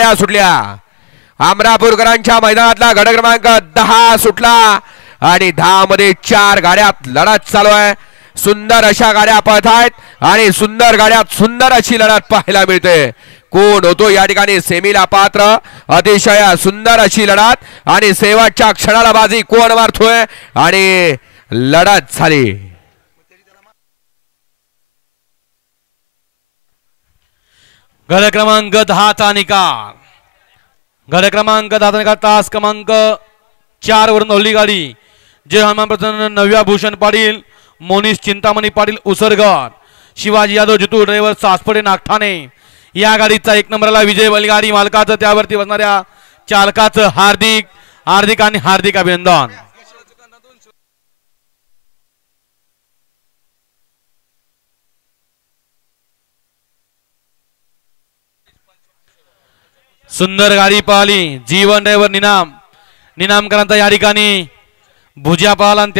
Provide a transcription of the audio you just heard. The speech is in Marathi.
गाड्या सुटल्या। अमरापूरकरांच्या मैदानातला गट क्रमांक 10 सुटला आणि 10 मध्ये 4 गाड्यात लढत चालू आहे। सुंदर अशा गाड्या पळत आहेत आणि सुंदर गाड्यात सुंदर अशी लढत पाहायला मिळते। कोण होतो या ठिकाणी सेमीला पात्र? अतिशय सुंदर अशी लढत आणि शेवटच्या क्षणाला बाजी कोण मारतोय आणि लढत झाली। गट क्रमांक 10 चा निकाल। गट क्रमांक 10 चा निकाल तास क्रमांक 4 वरून ओली गाडी जय हनुमान प्रसन्न नव्या भूषण पाटील मोनीस चिंतामणी पाटील उसरगड शिवाजी यादव जितू ड्रायव्हर सासपडे नागठाणे या गाडीचा 1 नंबरला विजय बैलगाडी मालकाचं त्यावरती बसणाऱ्या चालकाचं हार्दिक हार्दिक आणि हार्दिक अभिनंदन। सुंदर गाडी पळाली। जीवन ड्रायव्हर निनामकरांचा या ठिकाणी भुजा पळाला आणि